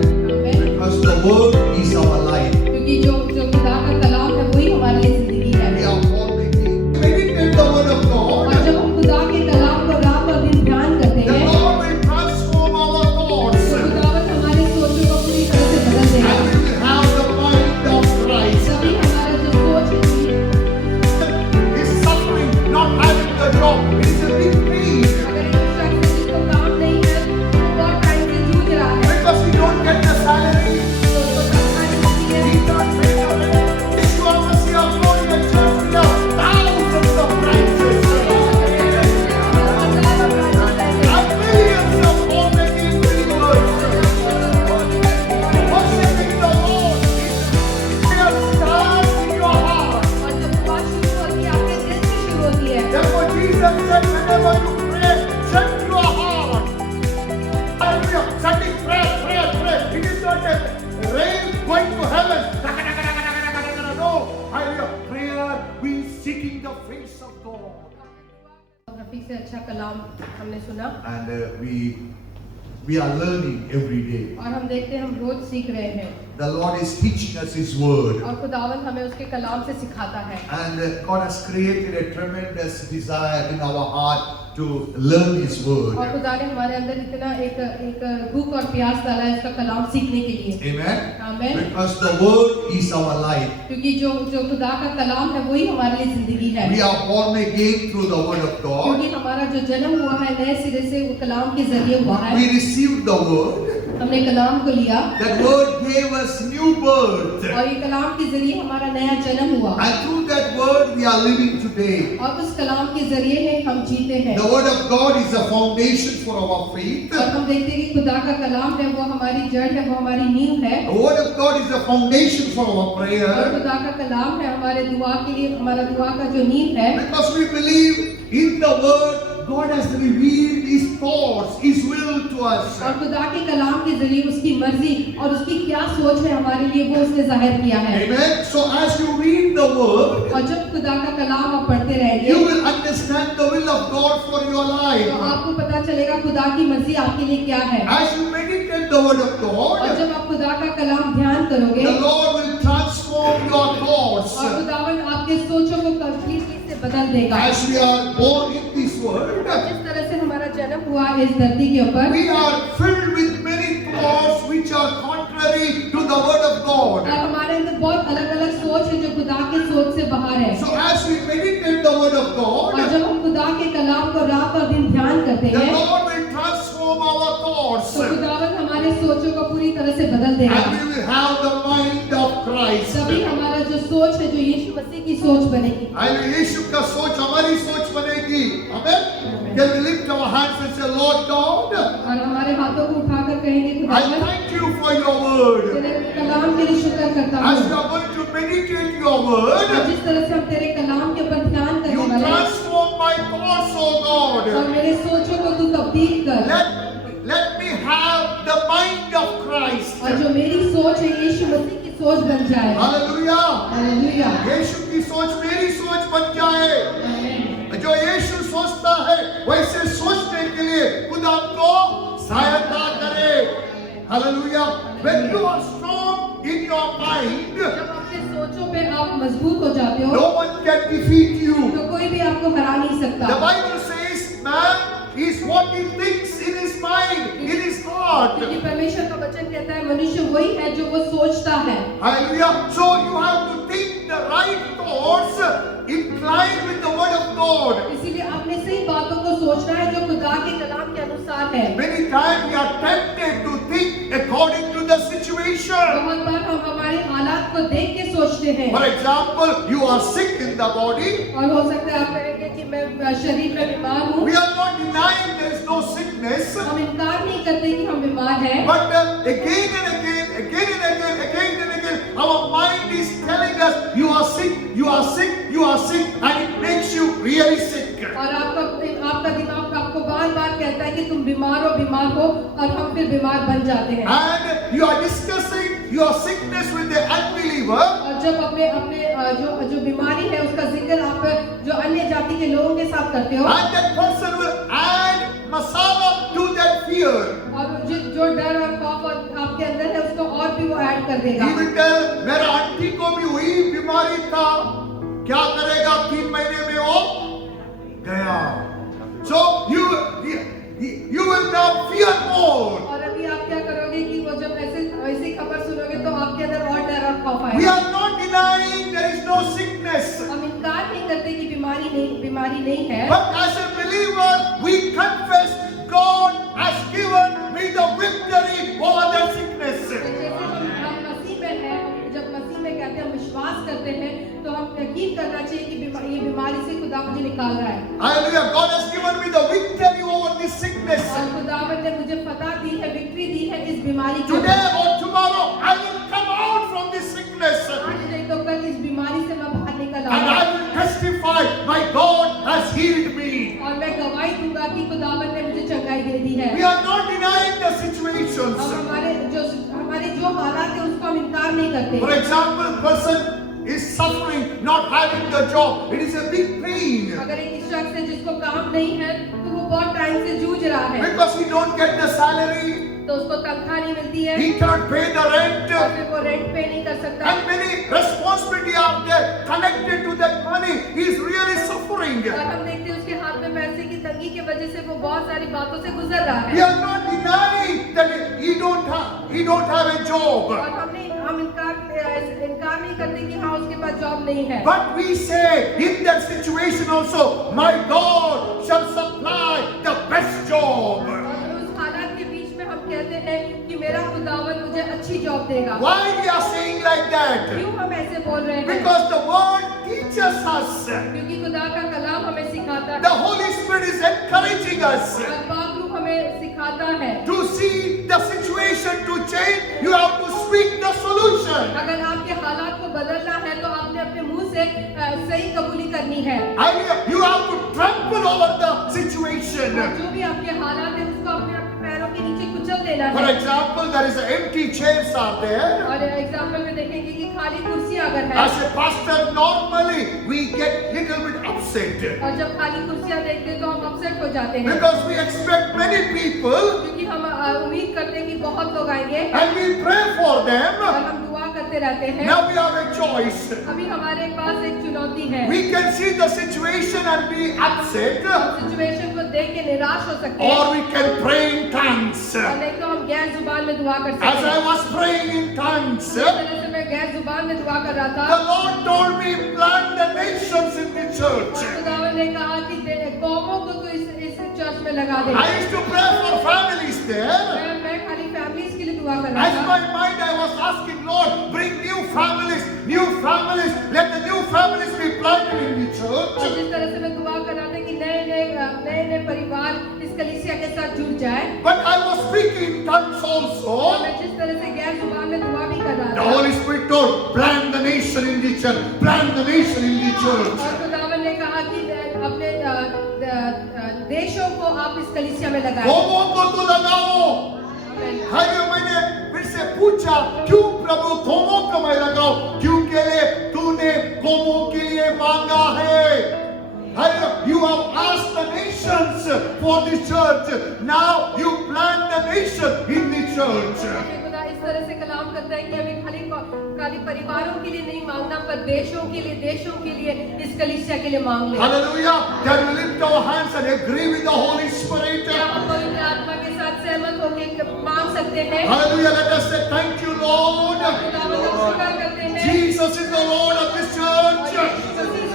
Because the word is our life. क्योंकि जो जो खुदा का कलाम है वही हमारे लिए जिंदगी है। We are born again. Meditate the word of और God. जब हम खुदा के कलाम को रात और दिन ध्यान करते The हैं Lord will transform our thoughts. तो खुदावंद हमारे सोचों को पूरी तरह से बदल देगा। And we will have the mind of Christ. तभी हमारा जो सोच है Is suffering, not having the job. It is a big pain. अगर एक शख्स जिसको काम नहीं है वो बहुत टाइम से जूझ रहा है Because we don't get the salary. तो उसको तनख्वाह नहीं मिलती है। He can't pay the rent. Yeshua Messiah, glory and church, we have thousands of branches. And millions of born again believers. Worshiping the Lord. Prayer starts in your heart. और जब दुआ शुरू होती है आपके दिल से शुरू होती है। Therefore Jesus said, whenever you pray, set your heart. Hallelujah. Setting prayer. It is not a rain going to heaven. No. Hallelujah. Prayer, we seeking the face of God. Rafiq से अच्छा कलाम हमने सुना And we are learning every day. और हम देखते हैं हम रोज सीख रहे हैं The Lord is teaching us His word. और खुदावंद हमें उसके कलाम से सिखाता है। And God has created a tremendous desire in our heart to learn His word. और खुदा ने हमारे अंदर इतना एक भूख और प्यास डाला है उसका कलाम सीखने के लिए। Amen. आमीन। Because the word is our life. क्योंकि जो जो खुदा का कलाम है वही हमारे लिए जिंदगी है। We are born again through the word of God. क्योंकि हमारा जो जन्म हुआ है नए सिरे से वो कलाम के जरिए हुआ है। We received the word. हमने कलाम को लिया That word gave us new birth. और ये कलाम के जरिए हमारा नया जन्म हुआ And through that word we are living today. और उस कलाम के जरिए है हम जीते हैं। The word of God is the foundation for our faith. और हम देखते हैं कि खुदा का कलाम है वो हमारी जड़ है वो हमारी नींव है The word of God is the foundation for our और prayer. खुदा का कलाम है हमारे दुआ के लिए हमारा दुआ का जो नींव है Because we believe in the word, God has revealed His thoughts, His will to us. और खुदा के कलाम के जरिए उसकी मर्जी और उसकी क्या सोच है हमारे लिए वो उसने जाहिर किया है। Amen. So as you read the word, और जब खुदा का कलाम आप पढ़ते रहेंगे you will understand the will of God for your तो life. आपको पता चलेगा खुदा की मर्जी आपके लिए क्या है। As you meditate the word of और God, जब आप खुदा का कलाम ध्यान करोगे the Lord will transform your thoughts. और खुदावन आपके सोचों को कंप्लीटली से बदल देगा। As we are born in this world, जिस तरह से हमारा जन्म हुआ इस धरती के ऊपर we are filled with many thoughts which are contrary to the word of और God. हमारे अंदर बहुत अलग अलग सोच है जो खुदा के सोच से बाहर है। So as we meditate the word of और God, जब हम खुदा के कलाम को रात और दिन ध्यान करते the हैं Lord will transform our thoughts. तो खुदावन हमारे सोचों को पूरी तरह से बदल देगा। And we will have the mind of Christ. तभी हमारा जो सोच है जो यीशु मसीह की सोच बनेगी। And यीशु का सोच हमारी सोच बनेगी। Amen. Can we lift our hands and say, Lord God, और हमारे हाथों को उठाकर कहेंगे I खुदावन thank you for your word. तेरे कलाम के लिए शुक्र करता As we हूँ are going to meditate your और word, जिस तरह से हम तेरे कलाम के ऊपर ध्यान you करने वाले हैं transform my thoughts, O और God. मेरे सोचों को तू तब्दील कर Let me have the mind of Christ. और जो मेरी सोच है यीशु मसीह की सोच बन जाए। Hallelujah. हालेलुया। यीशु की सोच मेरी सोच बन जाए। आमीन। जो यीशु सोचता है वैसे सोचने के लिए खुदा हमको सहायता करे। Hallelujah. When you are strong in your mind, जब अपने सोचों पे आप मजबूत हो जाते हो no one can defeat you. तो कोई भी आपको हरा नहीं The सकता। Bible says man is what he thinks in his mind, in his heart. क्योंकि परमेश्वर का वचन कहता है मनुष्य वही है जो वो सोचता है। Hallelujah. So you have to think the right thoughts, incline with the word of God. इसीलिए आपने सही बातों को सोचना है जो खुदा के कलाम के अनुसार है। Many times we are tempted to think according to the situation. बहुत बार हम हमारे हालात को देख के सोचते हैं। For example, you are sick in the body. और हो सकता है आप कहेंगे कि मैं शरीर में बीमार हूँ। We are not denying there is no sickness. हम इनकार नहीं करते कि हम बीमार हैं। But again and again, our mind is telling us, you are sick, and it makes you really sick. और आपका दिमाग आपको बार-बार कहता है कि तुम बीमार हो और हम फिर बीमार बन जाते हैं। And you are discussing your sickness with the unbeliever. और जब अपने जो बीमारी है उसका जिक्र आप जो अन्य जाति के लोगों के साथ करते हो And that person will add masala to that fear. और जो डर और खौफ आपके अंदर कर देगा। He will tell, मेरा आंटी को भी वही बीमारी था, क्या करेगा, 3 महीने में वो गया। So you will now fear more. और अभी आप क्या करोगे कि वो जब ऐसी खबर सुनोगे तो आपके अंदर और डर और खौफ We आएगा। are not denying there is no sickness. हम इनकार नहीं करते कि बीमारी नहीं है, But as a believer, we confess God has given me the victory over that sickness. जैसे हम मसीह में हैं, जब मसीह में कहते हैं हम विश्वास करते हैं तो हम यकीन करना चाहिए कि ये बीमारी से खुदा मुझे निकाल रहा है। Hallelujah. God has given me the victory over this sickness. और खुदावंद ने मुझे फतह दी है, विक्ट्री दी है इस बीमारी के Today ऊपर। or tomorrow, I will come out from this sickness. आज नहीं तो कल इस बीमारी से मैं बाहर निकल And I आऊंगा will testify, my God has healed me. और मैं गवाही दूंगा कि खुदावंद ने मुझे चंगाई दे दी है। We are not denying the situations. हम हमारे जो हालात है उसको हम इनकार नहीं करते। For example, person is suffering, not having the job. It is a big pain. अगर एक शख्स है जिसको काम नहीं है तो वो बहुत टाइम से जूझ रहा है, Because he don't get the salary, तो उसको तनख्वाह नहीं मिलती है he cannot pay the rent. और फिर वो रेंट पे नहीं कर सकता And many responsibility are there connected to that money. He is really suffering. और हम देखते हैं उसके हाथ में पैसे की तंगी की वजह से वो बहुत सारी बातों से गुजर रहा We है। are not denying that he don't have a job. और हम इनकार नहीं करते कि हाँ उसके पास जॉब नहीं है, But we say in that situation also, my God shall supply the best job. और उस हालात के बीच में हम कहते हैं कि मेरा खुदावन मुझे अच्छी जॉब देगा। Why we are saying like that? क्यों हम ऐसे बोल रहे हैं? Because the word teaches us. क्योंकि खुदा का कलाम हमें सिखाता The है Holy Spirit is encouraging us. और पाक रूह हमें सिखाता है। To see the situation to change, you have to speak the solution. अगर आपके हालात को बदलना है तो आपने अपने मुंह से सही कबूली करनी है। You have to trample over the situation. जो भी आपके हालात है उसको अपने पैरों के नीचे कुचल देना For है। example, there is empty chairs are there. और एग्जाम्पल में देखेंगे कि खाली कुर्सियां अगर है As a pastor, normally we get little bit upset और जब खाली कुर्सियां देखते हैं तो हम अपसेट हो जाते हैं because we expect many people क्योंकि हम उम्मीद करते हैं कि बहुत लोग आएंगे and we pray for और them. हम दुआ करते रहते हैं। Now we have a choice. अभी हमारे पास एक चुनौती है, We can see the situation and be upset, situation को देख के निराश हो सकते हैं or we can pray in tongues. और नहीं तो हम गैर जुबान में दुआ कर सकते As I हैं। was praying in tongues, जिस तरह से मैं गैर जुबान में दुआ कर रहा the था Lord told me plant the nations in the और church. खुदावन ने कहा कि कौमों को तो इस चर्च में लगा दे। I used to pray for families there. मैं खाली फैमिलीज के लिए दुआ कर रहा As था my mind, I was asking, Lord, bring new families, let the new families be planted in the और church. जिस तरह से मैं दुआ कर रहा था कि नए परिवार इस कलीसिया के साथ जुड़ जाए, But I was speaking in tongues also. मैं जिस तरह से गैर जुबान में दुआ भी कर The रहा था Holy Spirit told, plant the nation in the church, plant the nation in the church. और खुदावन ने कहा कि अपने देशों को आप इस कलीसिया में लगाएं। कौमों को तो लगाओ। हाय मैंने फिर से पूछा, क्यों प्रभु कौमों को मैं लगाऊं? क्योंकि तूने कौमों के लिए मांगा है। You have asked the nations for the church. Now you plant the nation in the church. खुदा इस तरह से कलाम करता है कि हमें खाली परिवारों के लिए नहीं मांगना पर देशों के लिए इस कलीसिया के लिए मांग ले। Hallelujah. Can we lift our hands and agree with the Holy Spirit? क्या हम पवित्र आत्मा के साथ सहमत होकर मांग सकते हैं? Hallelujah. Let us say thank you, Lord. खुदावंद हम शुक्र करते हैं Jesus is the Lord of this और church. यीशु मसीह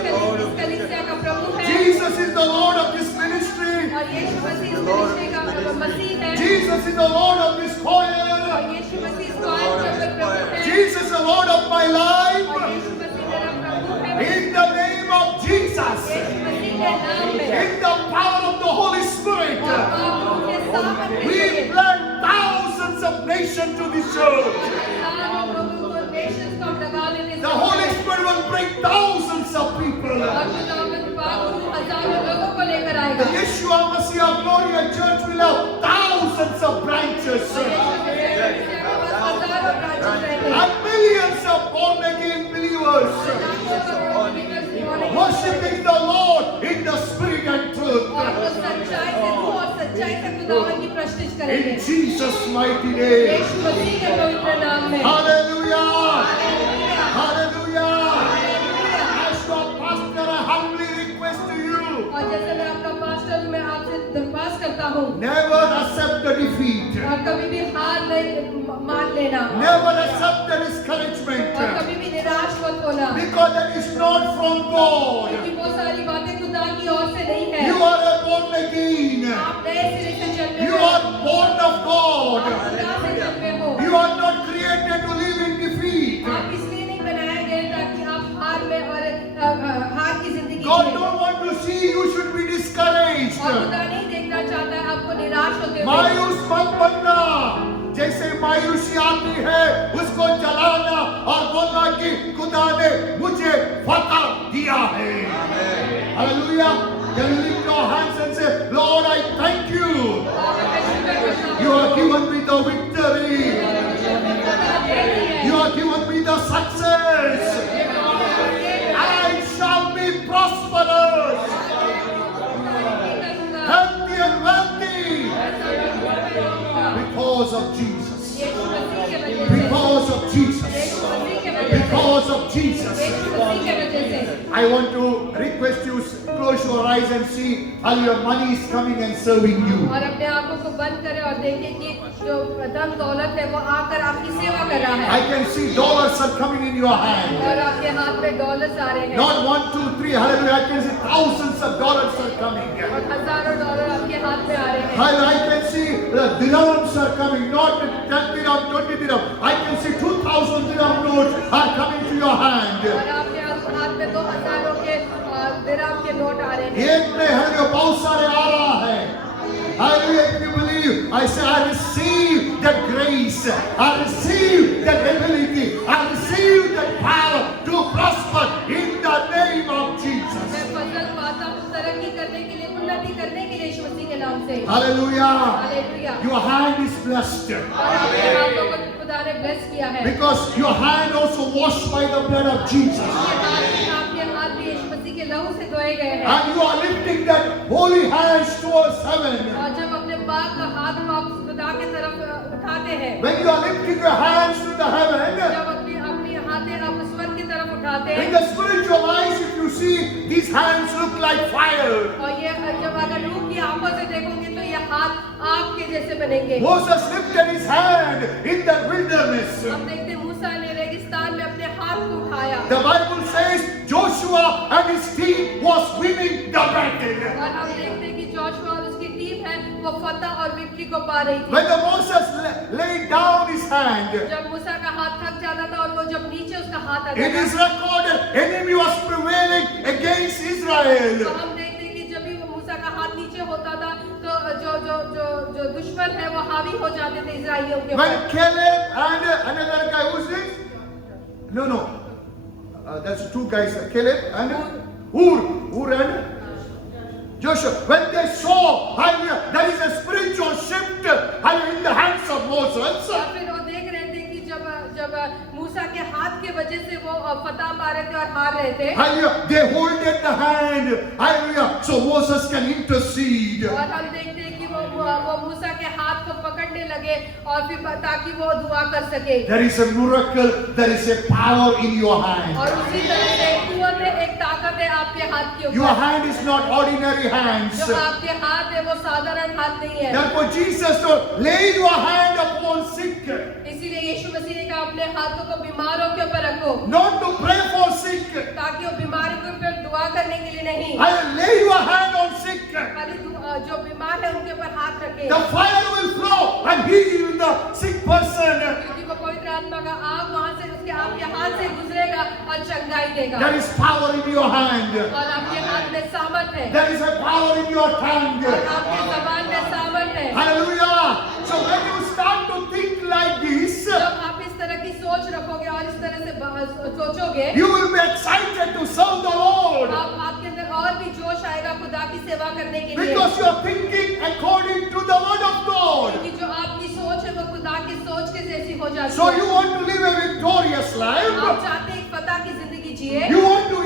इस कलीसिया का प्रभु है Jesus is the Lord of this ministry. और यीशु मसीह इस कलीसिया का मसीह है Jesus is the Lord of this choir. और यीशु मसीह इस कायल के ऊपर प्रभु है Jesus is the Lord of my life. और यीशु मसीह मेरा प्रभु है। In the name of Jesus. यीशु मसीह के नाम में In the power of the Holy Spirit. और बाबू के सामर्थ के We लिए plant thousands of nations to this church. हजारों लोगों को नेशंस को हम लगा लेने The Holy Spirit will bring thousands of people. और खुदावंद बाबू हजारों लोगों को लेकर आएगा। The Yeshua Messiah Gloria Church will have thousands of branches. हजारों ब्रांचेस रहेंगे। And millions of born again believers worshiping the Lord in the spirit and truth. और वो सच्चाई से रूह और सच्चाई से खुदावंद की प्रस्तुति करेंगे। In Jesus' mighty name. यीशु मसीह के पवित्र नाम में। Hallelujah. और कभी भी हार नहीं मान लेना, Never accept the और discouragement. कभी भी निराश मत होना, Because that is not from God. क्योंकि वो सारी बातें खुदा की ओर से नहीं है। You are a born again. आप नए सिरे से जन्मे You हो, are born of आप God. खुदा से जन्मे हो। You are not created to live in defeat. आप इसलिए नहीं बनाए गए ताकि आप हार में और हार की जिंदगी God जिएं। don't want to see you should be discouraged. और खुदा नहीं देखना चाहता है आपको निराश होते हुए। मायूस मत बनना। जैसे मायूसी आती है उसको जलाना और बोलना कि खुदा ने मुझे फतह दिया है। Hallelujah. Can you lift your hands and say, Lord, I thank you. You have given me the victory. You have given me the success. I shall be prosperous, healthy and wealthy because of Jesus. Because of Jesus. Because of Jesus. I want to request you close your eyes and see how your money is coming and serving you. और अपने आंखों को बंद करें और देखें कि जो धन दौलत है वो आकर आपकी सेवा कर रहा है। I can see dollars are coming in your hand. और आपके हाथ में डॉलर्स आ रहे हैं। Not 1, 2, 3, hallelujah. I can see thousands of dollars are coming. और हजारों डॉलर आपके हाथ में आ रहे हैं। I can see the dirhams are coming, not 10 dirham, 20 dirham. I can see 2,000 dirham notes are coming to your hand. और आपके हाथ में 2000 के दिरहम के नोट आ रहे हैं। एक में हमें बहुत सारे आ रहा है। Hallelujah, if you believe, I say, I receive that grace, I receive that ability, I receive that power to prosper in the name of Jesus. मैं फसल पाता हूँ तरक्की करने के लिए, उन्नति करने के लिए यीशु मसीह के नाम से। Hallelujah. Hallelujah. Your hand is blessed और आपके हाथों को खुदा ने ब्लेस किया है। because your hand also washed by the blood of Jesus. आपके हाथ भी यीशु मसीह के लहू से धोए गए हैं। And you are lifting that holy hands towards heaven. और जब अपने पाक का हाथ को आप खुदा की तरफ उठाते हैं, When you are lifting your hands to the heaven, जब अपनी अपनी हाथें आप स्वर्ग की तरफ उठाते in हैं, the spiritual eyes, if you see, these hands look like fire. और ये जब अगर रूह की आंखों से देखोगे तो ये हाथ आग के जैसे बनेंगे। Moses lifted his hand in the wilderness. हम देखते हैं मूसा ने रेगिस्तान में अपने हाथ को उठाया। The Bible says Joshua and his team was winning the battle. और हम देखते हैं कि जोशुआ और उसकी टीम है वो फतह और विक्ट्री को पा रही थी। When the Moses laid down his hand, जब मूसा का हाथ थक जाता था और वो जब नीचे उसका हाथ आता it था, is recorded enemy was prevailing against Israel. तो हम देखते हैं कि जब भी वो मूसा का हाथ नीचे होता था तो जो दुश्मन है वो हावी हो जाते थे इजराइलियों के When ऊपर। Caleb and another guy, who's this? No. That's two guys, Caleb and Ur and Joshua. When they saw, hallelujah, there is a spiritual shift in the hands of Moses. और फिर वो देख रहे थे कि जब मूसा के हाथ के वजह से वो फतह पा रहे थे और हार रहे थे, Hallelujah, they holded the hand. Hallelujah, so Moses can intercede. और हम देखते हैं कि वो मूसा के हाथ को पकड़ने लगे और फिर ताकि वो दुआ कर सके। There is a miracle, there is a power in your hand. और उसी तरह से एक कुवत है, एक ताकत है आपके हाथ के Your ऊपर। hand is not ordinary hands. जो आपके हाथ है वो साधारण हाथ नहीं है। Therefore, Jesus told, lay your hand upon sick. इसीलिए यीशु मसीह ने कहा अपने हाथों को बीमारों के ऊपर रखो, Not to pray for sick. ताकि वो बीमारी के ऊपर दुआ करने के लिए नहीं, I lay your hand on sick. खाली जो बीमार है उनके ऊपर हाथ रखे, The fire will flow and heal the sick person. क्योंकि वो पवित्र आत्मा का आग वहां से उसके आपके हाथ से गुजरेगा और चंगाई देगा। There is power in your hand. और आपके हाथ में सामर्थ है, There is a power in your tongue. और आपके जबान में सामर्थ है। Hallelujah. So when you start to think like this, जब आप इस तरह की सोच रखोगे और इस तरह से सोचोगे, you will be excited to serve the Lord. आपके अंदर और भी जोश आएगा खुदा की सेवा करने के लिए, Because you are thinking according to the word of God. कि जो आपकी सोच है वो खुदा की सोच के जैसी हो जाती So है। you want to live a victorious आप life. चाहते हैं एक फतह की जिंदगी जिए, You want to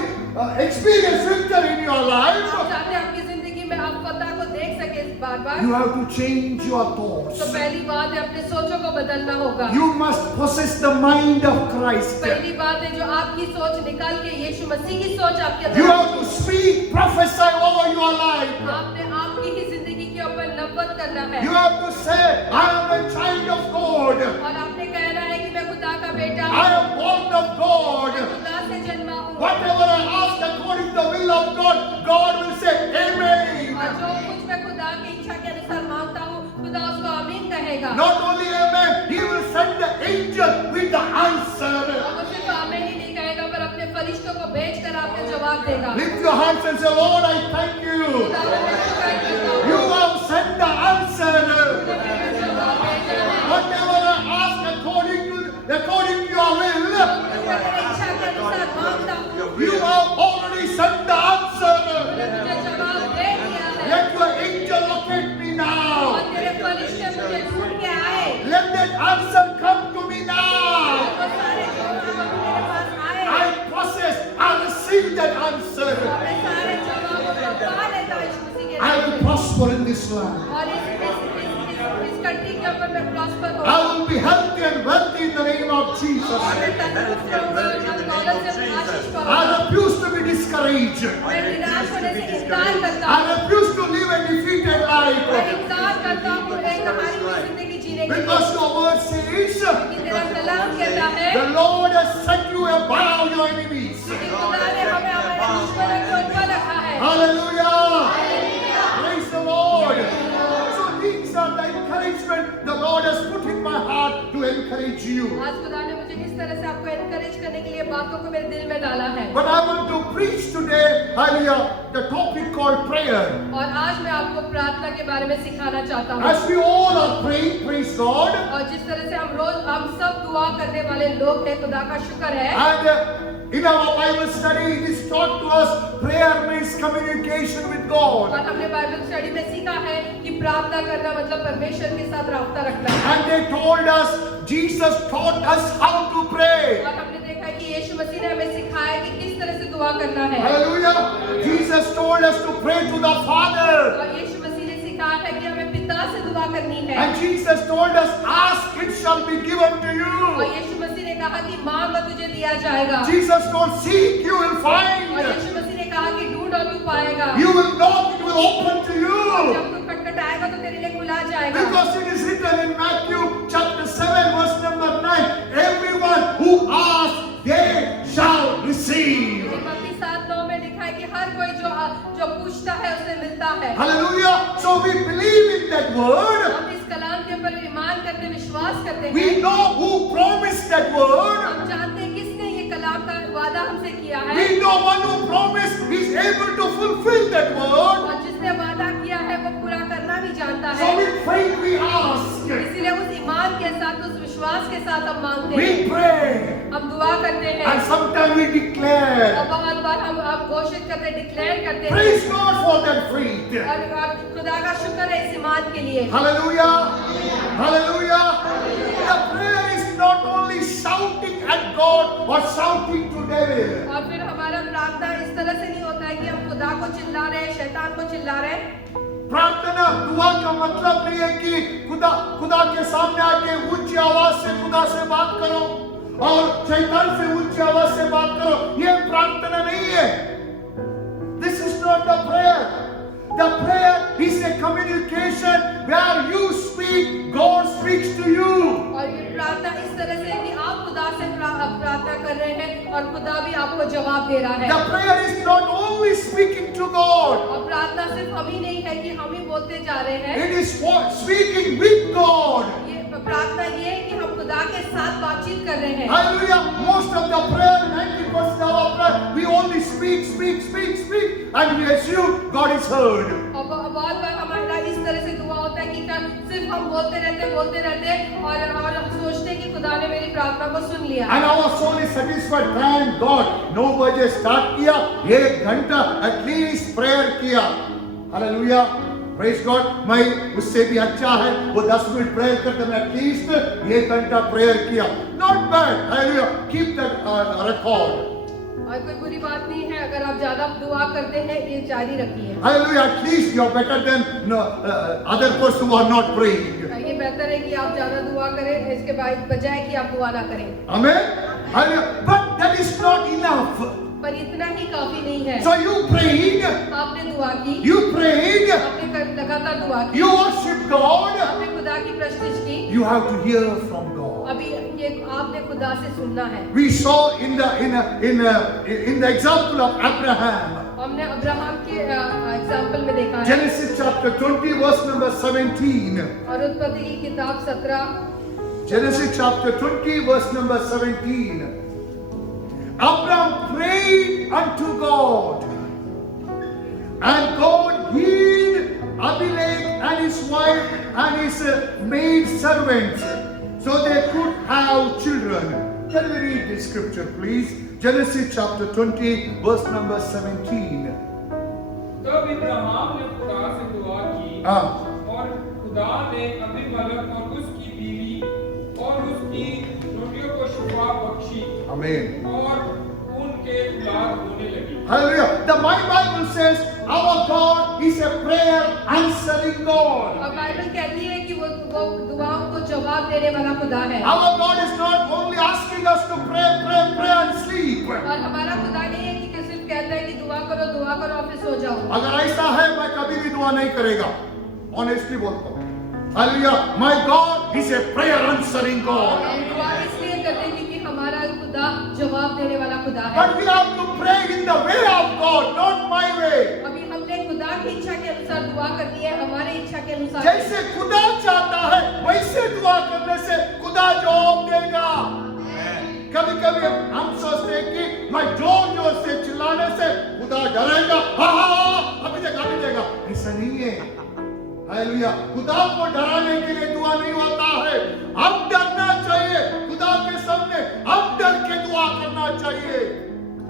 experience victory in your आप life. चाहते हैं आपकी जिंदगी में आप फतह को देख सके बार-बार, You have to change your तो thoughts. पहली बात है अपने सोचों को बदलना होगा। You must possess the mind of Christ. पहली बात है जो आपकी सोच निकाल के यीशु मसीह की सोच आपके You अंदर, have to speak, prophesy over your life. आपने आपकी ही जिंदगी के ऊपर नबूवत मोहब्बत करना है। You have to say, I am a child of God. और आपने कहना है कि मैं खुदा का बेटा I हूँ, am born of God. मैं खुदा से जन्मा हूँ। Whatever I ask according to the will of God, God will say, Amen. और जो कुछ मैं खुदा की इच्छा के अनुसार मांगता हूँ, खुदा उसको आमीन कहेगा। Not only Amen, He will send the angel with the answer. और वो सिर्फ आमीन ही नहीं कहेगा, पर अपने फरिश्तों को भेजकर आपको जवाब देगा। Lift your hands and say, Lord, I thank you. खुदा मैं शुक्र करता हूँ, You have sent the answer. तुमने मुझे जवाब भेजा है। Whatever I ask according to your will, मैं तेरी इच्छा के अनुसार मांगता हूँ, you have already sent the answer. तुमने मुझे जवाब दे दिया है। Let your angel locate me now. और तेरे फरिश्ते मुझे ढूंढ के आए। Let that answer come to me now. वो सारे जो जवाब मेरे पास आए, I possess, I receive that answer. मैं सारे जवाबों को पा लेता यीशु मसीह के I नाम will से। prosper in this land. और इस कंट्री के ऊपर मैं प्रॉस्पर I होऊंगा। will be healthy and wealthy in the name of Jesus. मैं तंदुरुस्त रहूंगा, मैं दौलत से आशीष I पाऊंगा। refuse to be discouraged. मैं निराश होने से इनकार करता I हूँ। refuse to live a defeated मैं life. इनकार करता हूँ एक हारी हुई जिंदगी जीने के लिए। Because your word says, कि तेरा कलाम कहता है the Lord has set you above your enemies. कि खुदा ने हमें हमारे दुश्मनों के ऊपर रखा है। Hallelujah. Praise the Lord. So these are the encouragement the Lord has put in my heart to encourage you. आज खुदा ने मुझे इस तरह से आपको एनकरेज करने के लिए बातों को मेरे दिल में डाला है। But I want to preach today, hallelujah, the topic called prayer. और आज मैं आपको प्रार्थना के बारे में सिखाना चाहता हूँ। As we all are praying, praise God. और जिस तरह से हम सब दुआ करने वाले लोग हैं, खुदा का शुक्र है। And in our Bible study, it is taught to us prayer means communication with और God. हमने बाइबल स्टडी में सीखा है कि प्रार्थना करना मतलब परमेश्वर के साथ राब्ता रखना है। And they told us, Jesus taught us how to pray. और हमने देखा है कि यीशु मसीह ने हमें सिखाया कि किस तरह से दुआ करना है। Hallelujah. Jesus told us to pray to the Father. और यीशु मसीह ने सिखाया है कि हमें पिता से दुआ करनी है। And Jesus told us, ask, it shall be given to और you. यीशु मसीह ने कहा कि मांग और तुझे दिया जाएगा। Jesus told, seek, you will और find. यीशु मसीह ने कहा कि ढूंढ और तू पाएगा। You will knock, it will open to you. जब तू खटखटाएगा तो तेरे लिए खुला जाएगा। Because it is written in Matthew chapter 7 verse number 9, everyone who asks, they shall receive. मत्ती 7:9 में लिखा है कि हर कोई जो पूछता है उसे मिलता है। Hallelujah. So we believe in that word. हम इस कलाम के ऊपर ईमान करते, विश्वास करते हैं। We know who promised that word. हम जानते हैं किसने ये कलाम का वादा हमसे किया है। We know one who promised is able to fulfill that word. और जिसने वादा किया है वो पूरा करना भी जानता So है। with faith we ask. इसीलिए उस ईमान के साथ, उस विश्वास के साथ हम मांगते We हैं, pray. हम दुआ करते हैं। And sometimes we declare. और बहुत बार हम घोषित करते, डिक्लेयर करते हैं। Praise God for that faith. और खुदा का शुक्र है इस ईमान के लिए। Hallelujah. Hallelujah. The prayer is not only shouting at God or shouting to devil. और फिर हमारा प्रार्थना इस तरह से नहीं होता है कि हम खुदा को चिल्ला रहे हैं, शैतान को चिल्ला रहे हैं। प्रार्थना दुआ का मतलब नहीं है कि खुदा के सामने आके ऊंची आवाज से खुदा से बात करो और शैतान से ऊंची आवाज से बात करो। ये प्रार्थना नहीं है। This is not the prayer. The prayer is a communication where you speak, God speaks to you. और ये प्रार्थना इस तरह से है कि आप खुदा से प्रार्थना कर रहे हैं और खुदा भी आपको जवाब दे रहा है। The prayer is not only speaking to God. और प्रार्थना सिर्फ हम ही नहीं है कि हम ही बोलते जा रहे हैं। It is speaking with God. ये प्रार्थना ये है कि हम खुदा के साथ बातचीत कर रहे हैं। Hallelujah. Most of the prayer, 90% of our prayer, we only speak, and we assume God is heard. और बहुत बार हमारा इस तरह से दुआ होता है कि सिर्फ हम बोलते रहते और सोचते हैं कि खुदा ने मेरी प्रार्थना को सुन लिया। And our soul is satisfied. Thank God. 9 बजे start किया, 1 घंटा at least prayer किया. Hallelujah. Praise God. मैं उससे भी अच्छा है वो 10 मिनट प्रेयर करते मैं एटलीस्ट 1 घंटा प्रेयर किया. Not bad. Hallelujah. Keep that record. और कोई बुरी बात नहीं है अगर आप ज्यादा दुआ करते हैं, ये जारी रखिए। Hallelujah. At least you are better than other person who are not praying. ये बेहतर है कि आप ज्यादा दुआ करें इसके बजाय कि आप दुआ ना करें। Amen. Hallelujah. But that is not enough. पर इतना ही काफी नहीं है। So you prayed, आपने दुआ की, आपने लगातार दुआ की, you worship God, आपने खुदा की प्रस्तुति की, you have to hear from God. अभी ये आपने खुदा से सुनना है। We saw in the example of Abraham, हमने अब्राहम के एग्जाम्पल में देखा है। Genesis chapter 20 verse number 17. और उत्पत्ति की किताब 17, Genesis chapter 20 verse number 17. Abraham prayed unto God, and God healed Abimelech and his wife and his maid servants, so they could have children. Can we read this scripture, please? Genesis chapter 20 verse number 17. तब इब्राहिम ने खुदा से दुआ की, और खुदा ने अबीमेलेक और उसकी बीवी और उसकी रोटियों को शिफा बख्शी, Amen. और उनके औलाद होने लगी। Hallelujah. The my Bible says our God is a prayer answering God. और बाइबल कहती है कि वो दुआओं को जवाब देने वाला खुदा है। Our God is not only asking us to pray and sleep. और हमारा खुदा नहीं है कि सिर्फ कहता है कि दुआ करो और फिर सो जाओ। अगर ऐसा है मैं कभी भी दुआ नहीं करेगा, ऑनेस्टली बोलता हूँ। Hallelujah. My God is a prayer answering God. हम दुआ इसलिए करते हैं क्योंकि हमारा खुदा जवाब देने वाला खुदा है। But we have to pray in the way of God, not my way. अभी हमने खुदा की इच्छा के अनुसार दुआ करनी है, हमारे इच्छा के अनुसार। जैसे खुदा चाहता है वैसे दुआ करने से खुदा जवाब देगा। कभी कभी हम सोचते हैं कि मैं जोर जोर से चिल्लाने से खुदा डरेगा, अभी देगा। ऐसा नहीं है। हालेलुया। खुदा को डराने के लिए दुआ नहीं होता है, अब डरना चाहिए खुदा के सामने, अब डर के दुआ करना चाहिए।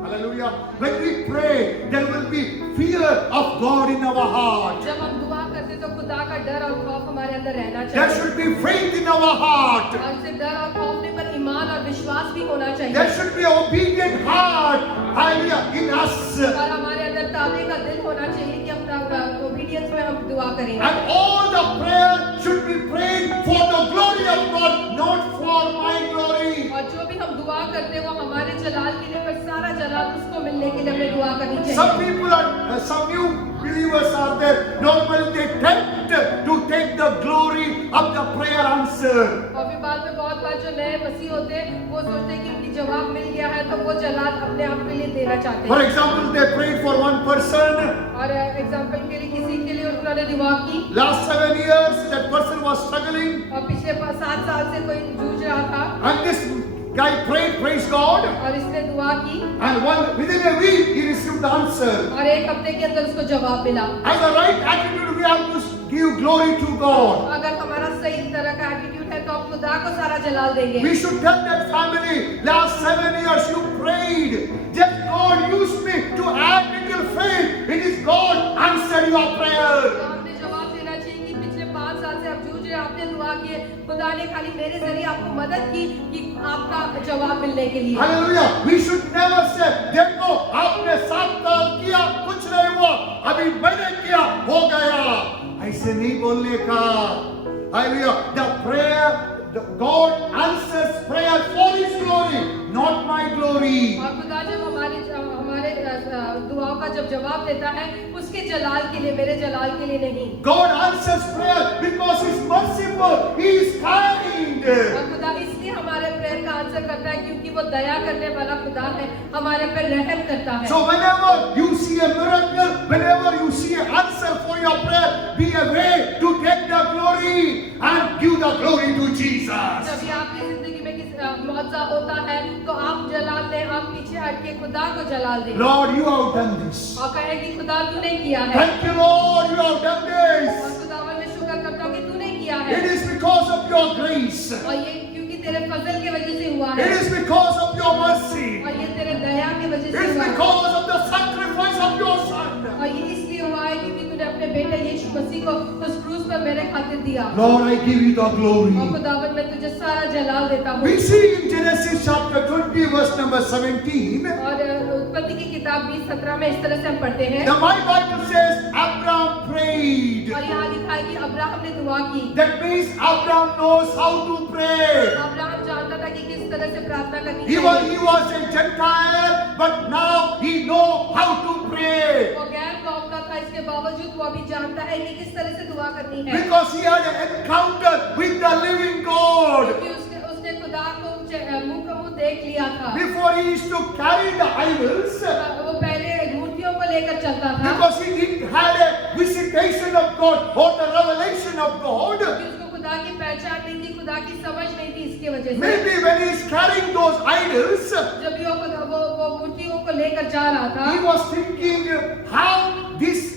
Hallelujah. When we pray, there will be fear of God in our heart. जब हम दुआ करते तो खुदा का डर और खौफ हमारे अंदर रहना There चाहिए। should be faith in our heart. और सिर्फ डर और खौफ नहीं पर ईमान और विश्वास भी होना चाहिए। There should be obedient heart. Hallelujah. In us. और हमारे अंदर ताबे का दिल होना चाहिए कि अपना ओबीडियंस में हम दुआ करेंगे। And all the prayer should be prayed for the glory of God, not for my glory. और जो भी हम दुआ करते हैं वो हमारे जलाल के लिए, पर सारा जलाल उसको मिलने के लिए हमें दुआ करनी चाहिए। Some people are, some new believers are there. Normally they tend to take the glory of the prayer answer. और फिर बाद में बहुत बार जो नए मसीह होते हैं वो सोचते हैं कि उनकी जवाब मिल गया है तो वो जलाल अपने आप के लिए देना चाहते For हैं। example, they prayed for one person. और एग्जांपल के लिए किसी के लिए उन्होंने दुआ की, Last 7 years, that person was struggling. और पिछले 7 साल से कोई जूझ रहा था, And this guy prayed, praise God. और इसने दुआ की, And within a week, he received the answer. और एक हफ्ते के अंदर उसको जवाब मिला। As a right attitude, we have to give glory to God. अगर हमारा सही तरह का एटीट्यूड है तो हम खुदा को सारा जलाल देंगे। We should tell that family, last 7 years you prayed. Just God used me to add little faith. It is God answered your prayer. तो हमने जवाब देना चाहिए कि पिछले 5 साल से आप जूझ रहे, आपने दुआ की, खुदा ने खाली मेरे जरिए आपको मदद की कि आपका जवाब मिलने के लिए। Hallelujah. We should never say, देखो आपने 7 साल किया कुछ नहीं हुआ, अभी मैंने किया हो गया। ऐसे नहीं बोलने का। Hallelujah. The prayer, God answers prayer for His glory, not my glory. और खुदा जब हमारे दुआओं का जब जवाब देता है उसके जलाल के लिए, मेरे जलाल के लिए नहीं। God answers prayer because He's merciful, He is kind. और खुदा इसलिए हमारे प्रेयर का आंसर करता है क्योंकि वो दया करने वाला खुदा है, हमारे पर रहम करता है। So whenever you see a miracle, whenever you see an answer for your prayer, be aware to take the glory and give the glory to Jesus. जब भी आपकी जिंदगी में किसी मुआवजा होता है तो आप जलाल लें, आप पीछे हट के खुदा को जलाल दें। Lord, you have done this. और कहे कि खुदा तूने किया है। Thank you, Lord, you have done और this. खुदावन मैं शुक्र करता हूँ कि तूने किया है। It is because of your grace. और ये क्योंकि तेरे फजल के वजह से हुआ It है। is because of your mercy. और ये तेरे दया की वजह It से is हुआ है। because of the sacrifice of your Son. और ये इसलिए हुआ है क्योंकि तूने अपने बेटे यीशु मसीह को उस क्रूस पर मेरे खातिर दिया। Lord, I give you the और glory. खुदावन मैं तुझे सारा जलाल देता हूँ। We see in Genesis chapter 20 verse number 17. और उत्पत्ति की किताब 20:17 में इस तरह से हम पढ़ते हैं। The my Bible says Abraham prayed. और यहाँ लिखा है कि अब्राहम ने दुआ की। That means Abraham knows how to pray. Abraham जानता था कि किस तरह से प्रार्थना करनी He चाहिए। was a Gentile, but now he know how to pray. वो गैर कौम का था, इसके बावजूद वो अभी जानता है कि किस तरह से दुआ करनी है। Because he had an encounter with the living God. क्योंकि उसने खुदा को मुंह का मुंह देख लिया था। Before he used to carry the idols, वो पहले मूर्तियों को लेकर चलता था, because he didn't have a visitation of God or the revelation of God. क्योंकि उसको खुदा की पहचान नहीं थी, खुदा की समझ नहीं थी, इसकी वजह से Maybe when he is carrying those idols, जब भी वो मूर्तियों को लेकर जा रहा था, he was thinking how this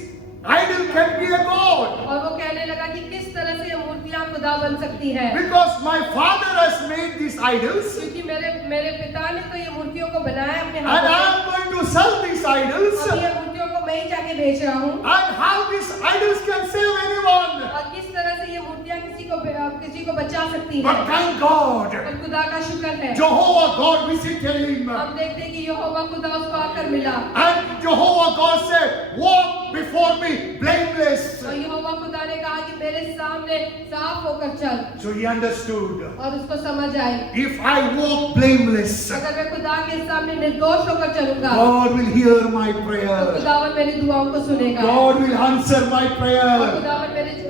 idol can be a God. और वो कहने लगा कि किस तरह से ये मूर्तियां खुदा बन सकती है। Because my father has made these idols, क्योंकि मेरे पिता ने तो ये मूर्तियों को बनाया अपने and हाथों I से। am going to sell these idols. अब ये मूर्तियों को मैं ही जाके बेच रहा हूँ, And how these idols can save anyone. और किस तरह से ये मूर्तियां किसी को बचा सकती है। But thank God, और खुदा का शुक्र है, Jehovah God visited him. हम देखते हैं कि यहोवा खुदा उसको आकर मिला, And Jehovah God said, walk before me blameless. और यहोवा खुदा ने कहा कि मेरे सामने साफ होकर चल। So he understood, और उसको समझ आई, if I walk blameless, अगर मैं खुदा के सामने निर्दोष होकर चलूंगा, God will hear my तो prayer. खुदावन मेरी दुआओं को सुनेगा, God will answer my और prayer. खुदावन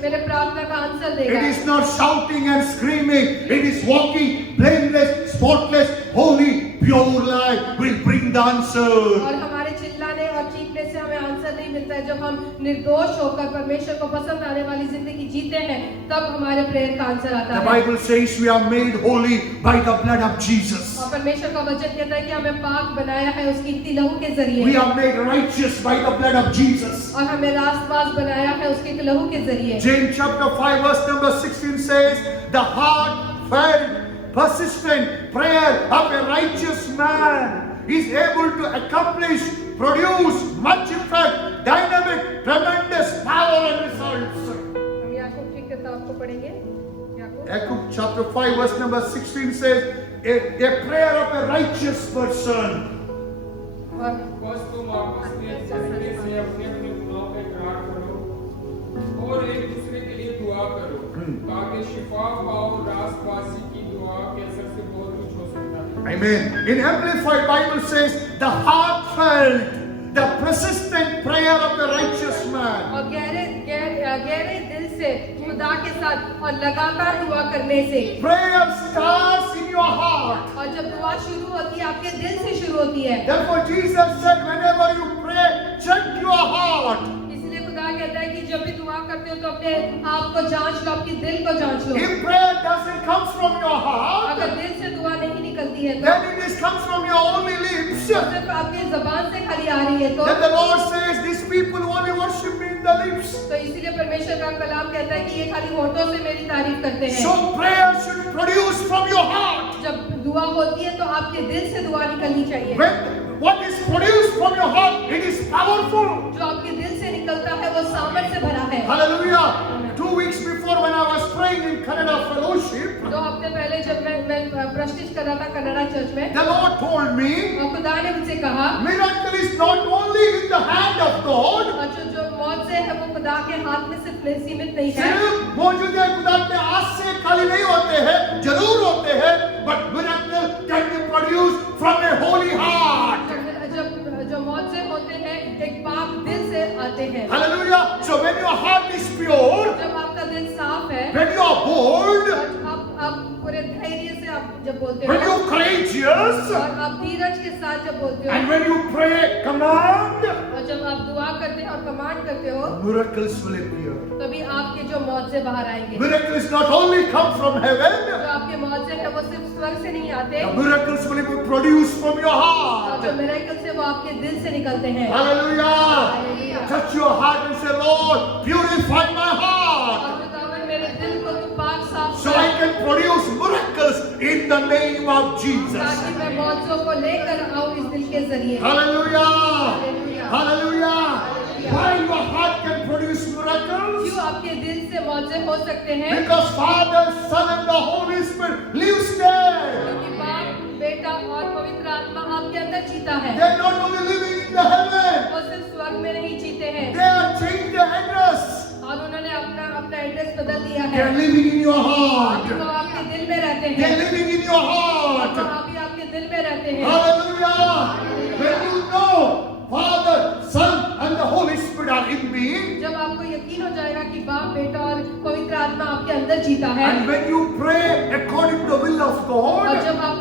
मेरे प्रार्थना का आंसर It देगा। is not shouting and screaming. It is walking blameless, spotless, holy, pure life will bring the answer. और हमारे चिल्लाने और चीखने से हमें आंसर नहीं मिलता है। जब हम निर्दोष होकर परमेश्वर को पसंद आने वाली जिंदगी जीते हैं, तब हमारे प्रेयर का आंसर आता The है। Bible says we are made holy by the blood of Jesus. और परमेश्वर का वचन कहता है कि हमें पाक बनाया है उसकी इतनी लहू के जरिए, We are made righteous by the blood of Jesus. और हमें रास्तबाज बनाया है उसके एक लहू के जरिए। James chapter 5 verse number 16 says, the heartfelt, persistent prayer of a righteous man is able to accomplish, produce much effect, dynamic, tremendous power and results. हम याकूब की किताब को पढ़ेंगे। Jacob chapter 5 verse number 16 says, a prayer of a righteous person. और बस तुम आपस में तरीके से अपने अपने गुनाहों का इकरार करो और एक दूसरे के लिए दुआ करो ताकि शिफा पाओ। रास्तबाजी की दुआ के असर से बहुत कुछ हो सकता है। Amen. In Amplified Bible says, the heartfelt, the persistent prayer of the righteous man. और गहरे दिल से खुदा के साथ और लगातार दुआ करने से, Prayer starts in your heart. और जब दुआ शुरू होती है आपके दिल से शुरू होती है। Therefore Jesus said, whenever you pray, check your heart. इसलिए खुदा कहता है कि जब भी दुआ करते हो तो अपने आप को जांच लो, आपके दिल को जांच लो। If prayer doesn't come from your heart, अगर दिल से दुआ नहीं निकलती है तो then it is comes from your only lips. सिर्फ आपकी जबान से खाली आ रही है तो Then the Lord says, these people only worship me in the lips. तो इसीलिए परमेश्वर का कलाम कहता है कि ये खाली होठों से मेरी तारीफ करते हैं। So prayer should produce from your heart. जब दुआ होती है तो आपके दिल से दुआ निकलनी चाहिए। When what is produced from your heart, it is powerful. जो आपके दिल से निकलता है वो सामर्थ से भरा है। Hallelujah. 2 weeks before when I was praying in Canada Fellowship, 2 हफ्ते पहले जब मैं प्रश्निश कर रहा था कनाडा चर्च में, the Lord told me, और खुदा ने मुझसे कहा, miracle is not only in the hand of God, और जो मौत से है वो खुदा के हाथ में सिर्फ सीमित नहीं है। सिर्फ मौजूदा खुदा के हाथ से खाली नहीं होते हैं, जरूर होते हैं, but miracle can be produced from a holy heart. जो मौत से होते हैं एक पाक दिल से आते हैं। Hallelujah. So when your heart is pure, जब आपका दिल साफ है, when you are bold, आप पूरे धैर्य से आप जब बोलते when you हो, are courageous, और आप धीरज के साथ जब बोलते हो, and when you pray, command, और जब आप दुआ करते हैं और कमांड करते हो, miracles will appear. तभी आपके जो मौत से बाहर आएंगे। Miracles not only come from heaven, जो आपके मौत से है वो सिर्फ स्वर्ग से नहीं आते, the miracles will be produced from your और जो heart. मिरेकल से वो आपके दिल से निकलते हैं। Hallelujah. Touch your heart and say, Lord, purify my heart, और खुदावन मेरे दिल को तू पाक साफ so I can produce miracles in the name of Jesus. ताकि मैं मौजों को लेकर आऊं इस दिल के जरिए। Hallelujah. Hallelujah. Why your heart can produce miracles? क्यों आपके दिल से मौजे हो सकते हैं? Because Father, Son and the Holy Spirit lives there. क्योंकि बाप, बेटा और पवित्र आत्मा आपके अंदर जीता है। They are not only living in the heaven, वो सिर्फ स्वर्ग में नहीं जीते हैं, they are changed their address. और उन्होंने अपना एड्रेस बदल दिया They है। are living in your heart. वो आपके दिल में रहते They're हैं, living in your heart. तो अभी आपके दिल में रहते हैं। Hallelujah. When you know Father, Son and the Holy Spirit are in me, जब आपको यकीन हो जाएगा कि बाप, बेटा और पवित्र आत्मा आपके अंदर जीता है, and when you pray according to the will of और God जब आप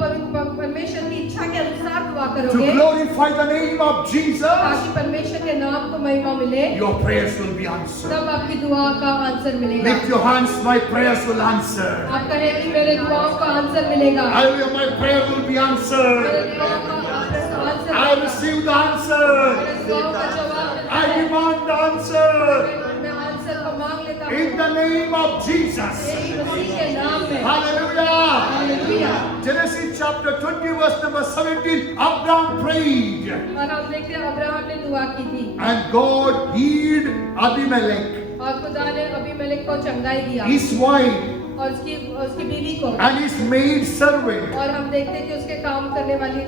परमेश्वर की इच्छा के अनुसार दुआ to करोगे glorify the name of Jesus, ताकि परमेश्वर के नाम को महिमा मिले, your prayers will be answered. तब आपकी दुआ का आंसर मिलेगा। Lift your hands, my prayers will answer. आप कहें कि मेरे दुआओं का आंसर मिलेगा, Hallelujah, my prayer will be मेरे answered. दुआओं का answer I receive the answer. मेरे दुआओं का जवाब मिलता I है। demand the answer. मैं आंसर को मांग लेता हूँ In the name of Jesus. यीशु मसीह के नाम में। Hallelujah. Hallelujah. Genesis chapter 20 verse number 17. Abraham prayed और हम देखते हैं अब्राहम ने दुआ की थी and God healed Abimelech, और खुदा ने अबीमेलेक को चंगाई दिया his wife और उसकी बीवी को, and his maid servant. और हम देखते हैं कि उसके काम करने वाली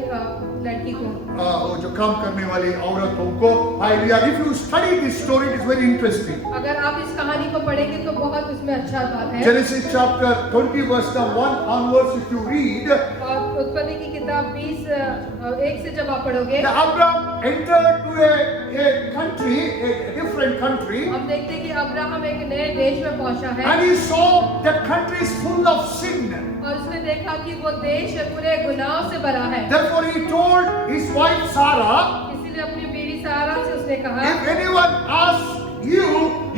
लड़की को। वो जो काम करने वाली औरतों को, hallelujah. If you study this story, it is very interesting. अगर आप इस कहानी को पढ़ेंगे तो बहुत उसमें अच्छा बात है। Genesis chapter 20 verse number 1 onwards, if you read, और उत्पत्ति की किताब 20:1 से जब आप पढ़ोगे, Abraham entered to a country, a different country, हम देखते हैं कि अब्राहम एक नए देश में पहुंचा है and he saw that country is full of sin. और उसने देखा कि वो देश पूरे गुनाह से भरा है। Therefore, he told his wife Sarah, इसीलिए अपनी बीवी सारा से उसने कहा, if anyone asks you,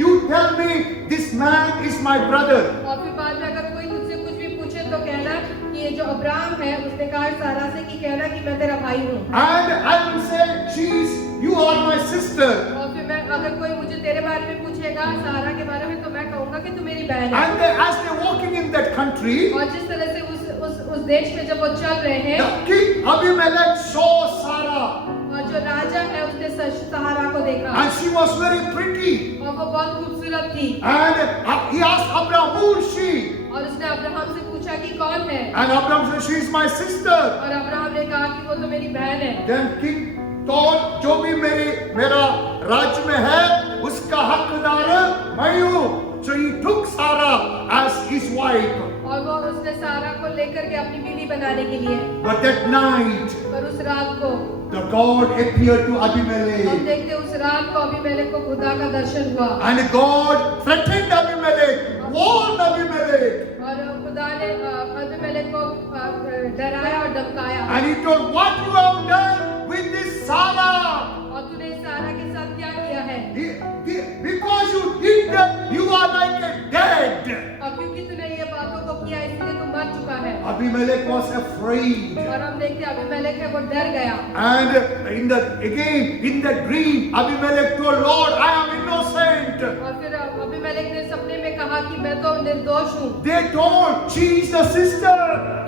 you tell me this man is my brother. और फिर बाद में अगर कोई मुझसे कुछ भी पूछे तो कहना कि ये जो अब्राहम है, उसने कहा सारा से कि कहना कि मैं तेरा भाई हूँ, And I will say, you are my sister. और फिर मैं अगर कोई मुझे तेरे बारे में पूछेगा, सारा के बारे में, तो मैं कहूँगा कि तू मेरी बहन है। And as they're walking in that country, और जिस तरह से उस देश में जब वो चल रहे हैं, the king Abimelech saw Sarah, और जो राजा है उसने सहारा को देखा and she was very pretty. और वो बहुत खूबसूरत थी, And he asked Abraham, who is she? और उसने अब्राहम से पूछा कि कौन है, And Abraham said, she is my sister. और अब्राहम ने कहा कि वो तो मेरी बहन है। Then king thought, जो भी मेरा राज्य में है, उसका हकदार मैं हूँ. So he took Sarah as his wife. और वो उसने सारा को लेकर के अपनी बीवी बनाने के लिए, But that night, पर उस रात को the God appeared to हम Abimelech. देखते उस रात को अबीमेलेक को खुदा का दर्शन हुआ, And God threatened Abimelech, warned Abimelech. और खुदा ने अबीमेलेक को डराया और धमकाया, And he told, what you have done with this Sarah? और तूने सारा के साथ क्या किया है, Because you did that, you are like a dead. और क्योंकि तूने ये बातों को किया इसलिए तू मर चुका है। Abimelech was afraid. और हम देखते हैं अबीमेलेक है वो डर गया, And in the dream, Abimelech told, Lord, I am innocent. और फिर अबीमेलेक ने सपने में कहा कि मैं तो निर्दोष हूँ, They told, she is the sister.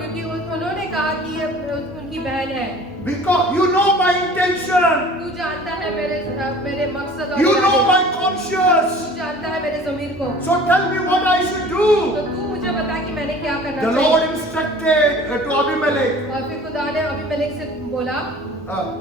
क्योंकि उन्होंने कहा कि ये उनकी बहन है। Because you know my intention. तू जानता है मेरे मकसद और You know इरादे। my conscience. तू जानता है मेरे ज़मीर को, So tell me what I should do. तो तू मुझे बता कि मैंने क्या करना The चाहिए। Lord instructed to Abimelech, और फिर खुदा ने अबीमेलेक से बोला,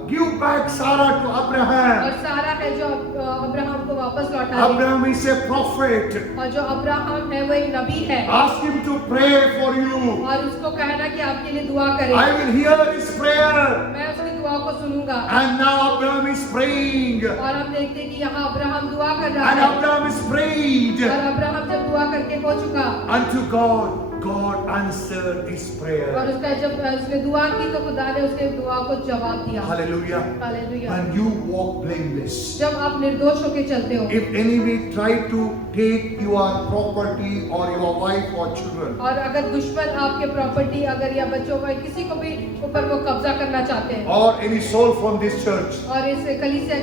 give back Sarah to और Abraham. सारा है जो अब्राहम को वापस लौटा दे, Abraham is a prophet. और जो अब्राहम है वो एक नबी है, Ask him to pray for you. और उसको कहना कि आपके लिए दुआ करे, I will hear his prayer. मैं उसकी दुआ को सुनूंगा। And now Abraham is praying. और हम देखते हैं कि यहाँ अब्राहम दुआ कर रहा And है, Abraham is prayed और अब्राहम जब दुआ करके हो चुका, unto God. God answered his और prayer. उसका जब उसने दुआ की तो खुदा ने उसके दुआ को जवाब दिया। Hallelujah. Hallelujah. And you walk blameless. जब आप निर्दोष होके चलते हो, If enemy try to take your property or your wife or children, और अगर दुश्मन आपके प्रॉपर्टी अगर या बच्चों का किसी को भी ऊपर वो कब्जा करना चाहते हैं, or any soul from this church, और इस कलीसिया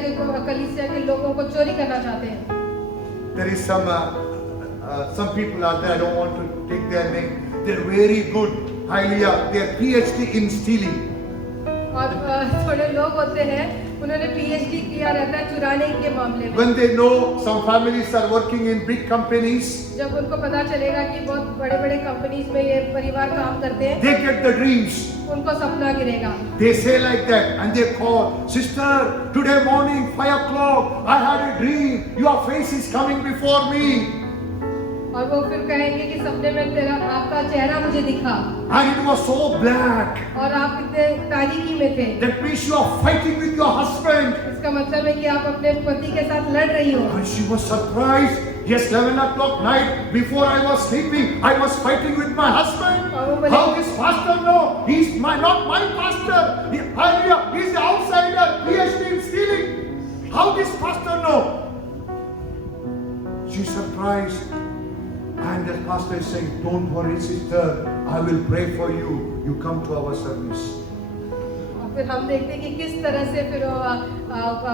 के लोगों को चोरी करना चाहते हैं, there is some people out there, I don't want to take their name, they're very good, hallelujah, they're PhD in stealing. और थोड़े लोग होते हैं उन्होंने PhD किया रहता है चुराने के मामले में। When they know some families are working in big companies, जब उनको पता चलेगा कि बहुत बड़े-बड़े कंपनीज में ये परिवार काम करते हैं, they get the dreams. उनको सपना गिरेगा। They say like that and they call, sister, today morning 5 o'clock, I had a dream, your face is coming before me. और वो फिर कहेंगे कि सपने में तेरा आपका चेहरा मुझे दिखा and it was so black. और आप इतने तारीकी में थे। That means you are fighting with your husband. इसका मतलब है कि आप अपने पति के साथ लड़ रही हो। And she was surprised. Yes, 11 o'clock night, before I was sleeping, I was fighting with my husband. How this pastor know? He's not my pastor. Hallelujah. He's the outsider. PhD in stealing. How this pastor know? She's surprised. And the pastor is saying, don't worry, sister. I will pray for you. You come to our service. फिर हम देखते हैं कि किस तरह से फिर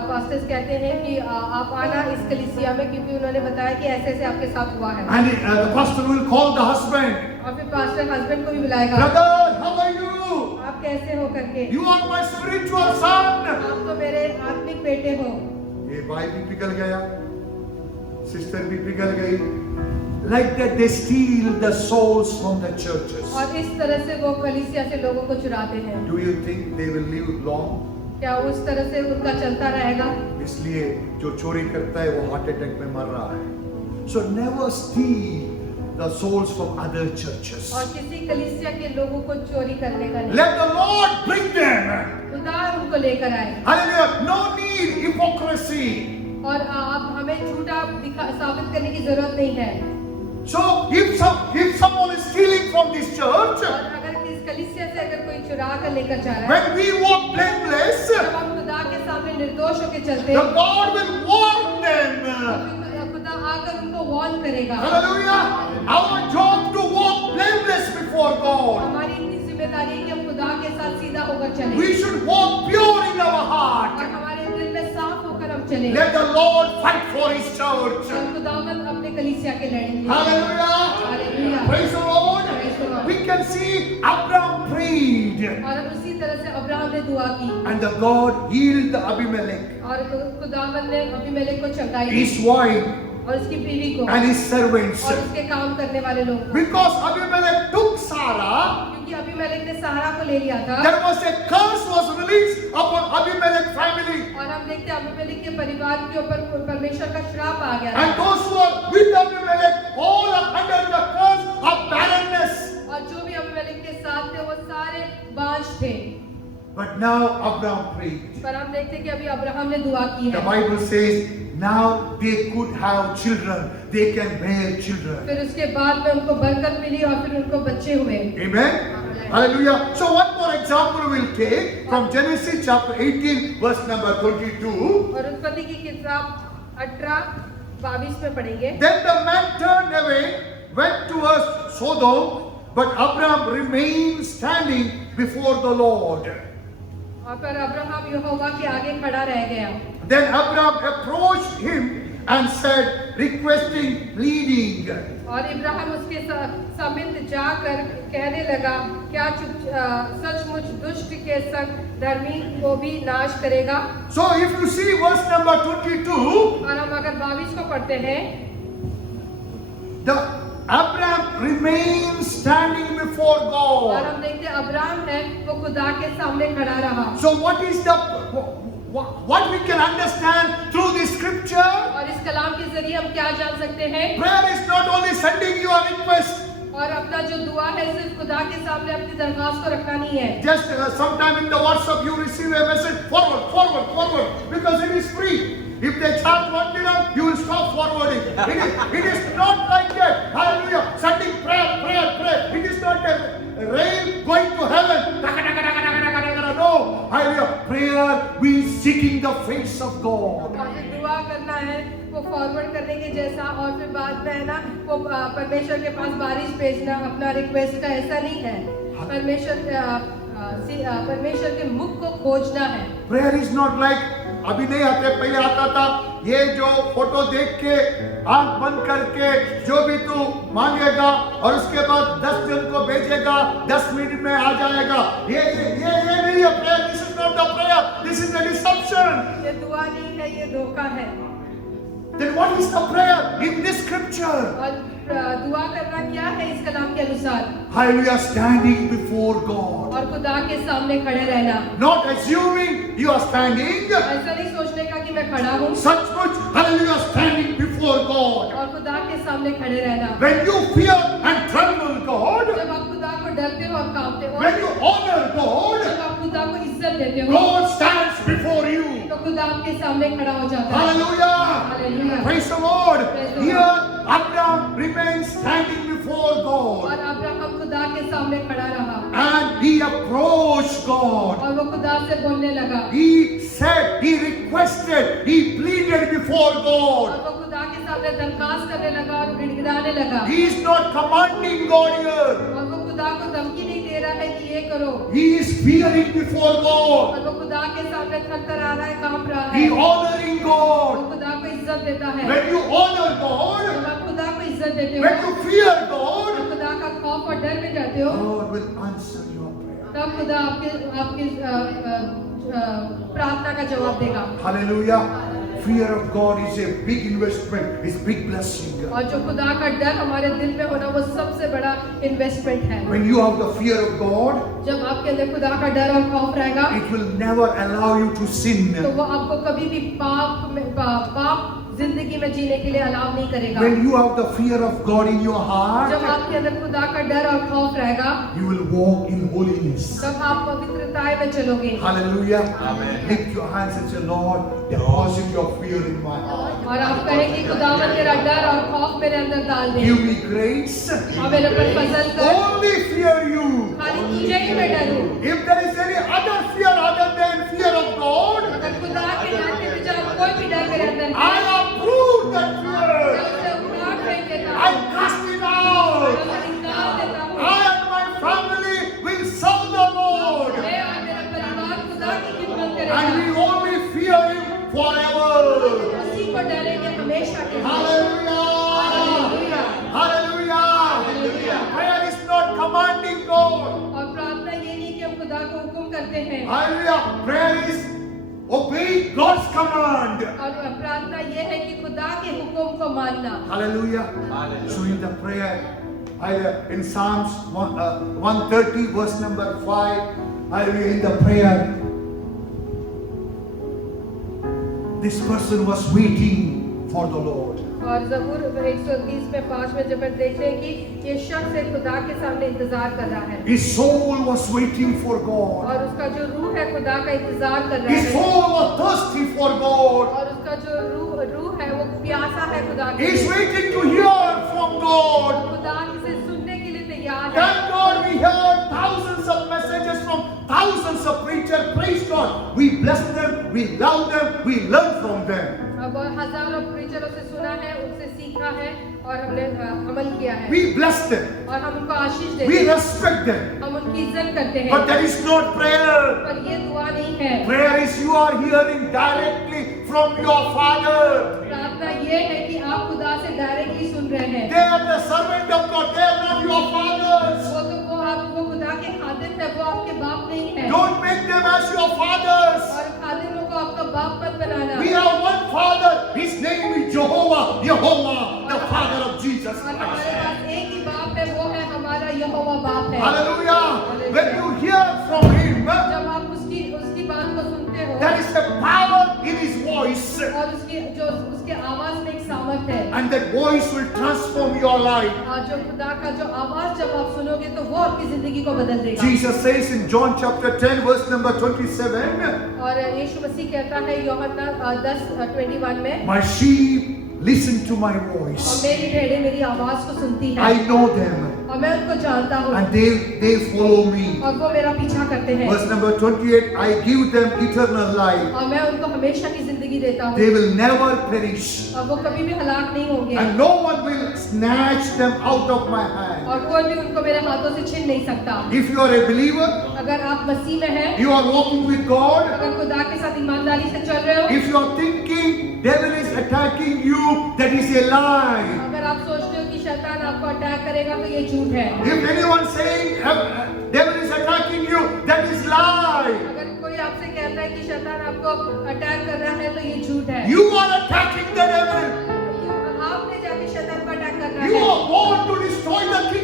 पास्टर्स कहते हैं कि आप आना इस कलीसिया में, क्योंकि उन्होंने बताया कि ऐसे ऐसे आपके साथ हुआ है। And the pastor will call the husband. और फिर पास्टर हस्बैंड को भी बुलाएगा। Brother, how are you? आप कैसे हो करके? You are my spiritual son. आप तो मेरे आत्मिक बेटे हो। ये भाई भी पिघल गया, सिस्टर भी पिघल गई। Like that they steal the souls from the churches. और इस तरह से वो कलीसिया से लोगों को चुराते हैं। Do you think they will live long? क्या उस तरह से उनका चलता रहेगा? इसलिए जो चोरी करता है वो हार्ट अटैक में मर रहा है। So never steal the souls from other churches. और किसी कलीसिया के लोगों को चोरी करने का नहीं। Let the Lord bring them. खुदा उनको लेकर आए। Hallelujah. No need hypocrisy. और आप हमें झूठा साबित करने की जरूरत नहीं है। So if someone is stealing from this church, और अगर इस कलीसिया से अगर कोई चुरा कर लेकर जा रहा है, when we walk blameless, जब हम खुदा के सामने निर्दोष होकर चलते the हैं, God will warn them. तो खुदा आकर उनको वार्न करेगा। Hallelujah. Our job to walk blameless before God. हमारी इतनी जिम्मेदारी है कि हम खुदा के साथ सीधा होकर चलें। We should walk pure in our और heart. हमारे दिल में साफ होकर हम चलें। Let the Lord fight for His church. और खुदावंद अपने कलीसिया के लड़ेंगे। Hallelujah. Hallelujah. Praise the Lord. Praise the Lord. We can see Abraham prayed, और उसी तरह से अब्राहम ने दुआ की and the God healed the Abimelech, और खुदावंद ने अबीमेलेक को चंगाई दी his wife, और उसकी बीवी को and his servants. और उसके काम करने वाले लोगों को। Because Abimelech took Sarah, क्योंकि अबीमेलेक ने सारा को ले लिया था there was a curse was released upon Abimelech family. और हम देखते हैं अबीमेलेक के परिवार के ऊपर परमेश्वर का श्राप आ गया And था those who are with Abimelech, all are under the curse of barrenness. और जो भी अबीमेलेक के साथ थे वो सारे बांझ थे। But now Abraham prayed. पर हम देखते हैं कि अभी अब्राहम ने दुआ की The है। Bible says now they could have children, they can bear children. फिर उसके बाद में उनको बरकत मिली और फिर उनको बच्चे हुए। Amen. Hallelujah. So one more example we'll take from Genesis chapter 18 verse number 22. और उत्पत्ति की किताब 18:22 में पढ़ेंगे। Then the man turned away, went towards Sodom, but Abraham remained standing before the Lord. और फिर अब्राहम यहोवा के आगे खड़ा रह गया। Then Abraham approached him and said, requesting, pleading. और इब्राहिम उसके समीप जाकर कहने लगा, क्या सचमुच दुष्ट के संग धर्मी को भी नाश करेगा? So if you see verse number 22, और हम अगर 22 को पढ़ते हैं, the Abraham remained standing before और God. हम देखते हैं अब्राहम है वो खुदा के सामने खड़ा रहा। So what we can understand through this scripture? और इस कलाम के जरिए हम क्या जान सकते हैं? Prayer is not only sending you a request. और अपना जो दुआ है सिर्फ खुदा के सामने अपनी दरख्वास्त को रखना नहीं है। Just sometime in the WhatsApp you receive a message, forward, because it is free. If they charge 1 dirham, you will stop forwarding. It is not like that. Hallelujah. Sending prayer. It is not a rain going to heaven. No. Hallelujah. Prayer, we seeking the face of God. और फिर दुआ करना है वो फॉरवर्ड करने के जैसा, और फिर बाद में है ना वो परमेश्वर के पास बारिश भेजना अपना रिक्वेस्ट का, ऐसा नहीं है। परमेश्वर के मुख को खोजना है। Prayer is not like अभी नहीं आते, पहले आता था ये जो फोटो देख के आंख बंद करके जो भी तू मांगेगा और उसके बाद 10 जन को भेजेगा, 10 मिनट में आ जाएगा। ये नहीं है prayer. This is not the prayer. This is the deception. ये दुआ नहीं है, ये धोखा है। Then what is the prayer in this scripture? और दुआ करना क्या है इस कलाम के अनुसार, Hallelujah, standing before God. और खुदा के सामने खड़े रहना, Not assuming you are standing. ऐसा नहीं सोचने का कि मैं खड़ा हूँ, Suchmuch, hallelujah, standing before God. और खुदा के सामने खड़े रहना। When you fear and tremble God, जब आप खुदा को डरते हो और कांपते हो, when you honor God, जब आप खुदा को इज्जत देते हो, God stands before you. तो खुदा आपके सामने खड़ा हो जाता है। Hallelujah. Hallelujah. Praise the Lord. Praise the Here, Abraham remains standing before God. और अब्राहम खुदा के सामने खड़ा रहा, And he approached God. और वो खुदा से बोलने लगा, He said, he requested, he pleaded before और God. वो खुदा के सामने दरखास्त करने लगा और गिड़गिड़ाने लगा, He is not commanding God here. और वो खुदा को धमकी नहीं दे रहा है कि ये करो, He is fearing before God. और वो खुदा के सामने थरथरा रहा है, कांप रहा He है, honoring वो God. खुदा को इज्जत देता है। When you honor God, जब आप खुदा को इज्जत देते हो, when you fear और God, खुदा का खौफ और डर में जाते हो, God will answer your prayer. तब खुदा आपके प्रार्थना का जवाब देगा। Hallelujah. Fear of God is a big investment, it's big blessing. और जो खुदा का डर हमारे दिल में होना, वो सबसे बड़ा इन्वेस्टमेंट है। When you have the fear of God, जब आपके अंदर खुदा का डर और खौफ रहेगा, it will never allow you to sin. तो वो आपको कभी भी पाप जिंदगी में जीने के लिए अलाउ नहीं करेगा। When you have the fear of God in your जब heart, आपके अंदर खुदा का डर और खौफ रहेगा, you will walk in holiness. तब आप पवित्रताई में चलोगे। Hallelujah. Lift your hands and say, Lord, deposit your fear in my heart. और आप कहें कि खुदावन तेरा डर और खौफ मेरे अंदर डाल दे, Give me grace. और मेरे पर फजल कर, Only fear you. खाली तुझे ही मैं डरूं। If there is any other fear other than fear of God, अगर खुदा के डर के बजाय कोई भी डर मेरे अंदर I नहीं है, approve that fear. मैं उसे उखाड़ फेंक देता I हूँ, cast it मैं out. उसे निकाल देता हूँ। I and my family will serve the Lord. मैं और मेरा परिवार खुदा की खिदमत And we करेगा, only fear Him forever. उसी को डरेंगे हमेशा के लिए। Hallelujah. Hallelujah. Prayer is not commanding God. और प्रार्थना ये नहीं कि हम खुदा को हुक्म करते हैं, Hallelujah. Prayer is obeying God's command. और प्रार्थना ये है कि खुदा के हुक्म को मानना। Hallelujah. So in the prayer, in Psalms 130 verse number 5, hallelujah, in the prayer, this person was waiting for the Lord. और ज़बूर 130 में 5 में जब हम देखते हैं कि ये शख्स एक खुदा के सामने इंतजार कर रहा है, His soul was waiting for God. और उसका जो रूह है खुदा का इंतजार कर रहा His है, soul was thirsty for God. और उसका जो रूह है वो प्यासा है खुदा के He's लिए। waiting to hear from God. खुदा से सुनने के लिए तैयार है। Thank God we heard thousands of messages from thousands of preachers. Praise God. We bless them, we love them, we learn from them. अब हजारों प्रीचरों से सुना है, उनसे सीखा है, और हमने अमल किया है, We bless them. और हम उनको आशीष देते We हैं, respect them. हम उनकी इज्जत करते हैं। But that is not prayer. पर ये दुआ नहीं है। Prayer is you are hearing directly from your Father. प्रार्थना ये है कि आप खुदा से डायरेक्टली सुन रहे हैं। They are the servant of God. They are not your fathers. वो खुदा के खादिम है, वो आपके बाप नहीं है। Don't make them as your fathers. और खादिमों को आपका बाप मत बनाना। We have one Father. His name is Jehovah, the Father of Jesus और हमारे Christ. पास एक ही बाप है, वो है हमारा यहोवा बाप है। Hallelujah. When you hear from Him, जब आप उसकी बात को सुनते हो, there is a power in His voice. और उसके आवाज में एक सामर्थ है, And that voice will transform your life. और जो खुदा का जो आवाज जब आप सुनोगे तो वो आपकी जिंदगी को बदल देगा। Jesus says in John chapter 10 verse number 27, और यीशु मसीह कहता है यूहन्ना 10:21 में, my sheep listen to my और voice. मेरी भेड़ें मेरी आवाज को सुनती I है, know them और मैं उनको जानता हूँ, and they follow me. और वो मेरा पीछा करते हैं, Verse number 28, I give them eternal life. और मैं उनको हमेशा की जिंदगी देता They हूँ, will never perish, और वो कभी भी हलाक नहीं होंगे, and no one will snatch them out of my hand. और कोई भी उनको मेरे हाथों से छीन नहीं सकता। If you are a believer, अगर आप मसीह में हैं, you are walking with God. अगर खुदा के साथ ईमानदारी से चल रहे हो, If you are thinking devil is attacking you, that is a lie. अगर आप सोचते हो कि शैतान आपको अटैक करेगा तो ये झूठ है। If anyone saying devil is attacking you, that is lie. अगर कोई आपसे कहता है कि शैतान आपको अटैक कर रहा है तो ये झूठ है। You are attacking the devil. आपने जाके शैतान को अटैक करना You है। are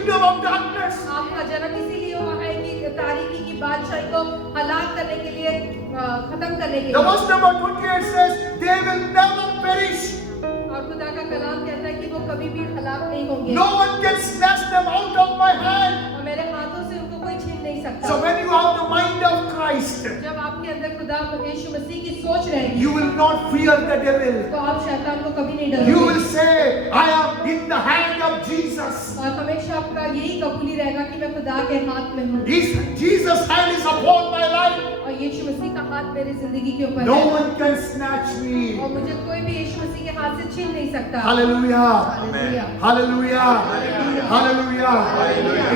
kingdom of darkness. आपका जन्म इसीलिए हुआ है कि तारीकी की बादशाही को हलाक करने के लिए, खत्म करने के The लिए। verse number 28 says, they will never perish. और खुदा का कलाम कहता है कि वो कभी भी हलाक नहीं होंगे। No one can snatch them out of my hand. और मेरे हाथों से उनको कोई छीन नहीं सकता। So when you have the mind of Christ, जब आपके अंदर खुदा यीशु मसीह की सोच रहेगी, you will not fear the devil. तो आप शैतान को कभी नहीं You will डरोगे। say, I am in the hand of Jesus. और हमेशा आपका यही कबूली रहेगा कि मैं खुदा के हाथ में हूँ। Jesus' hand is upon my life. और यीशु मसीह का हाथ मेरी जिंदगी के ऊपर No है। one can snatch me. और मुझे कोई भी यीशु मसीह के हाथ से छीन नहीं सकता। Hallelujah. Hallelujah. Hallelujah. Hallelujah.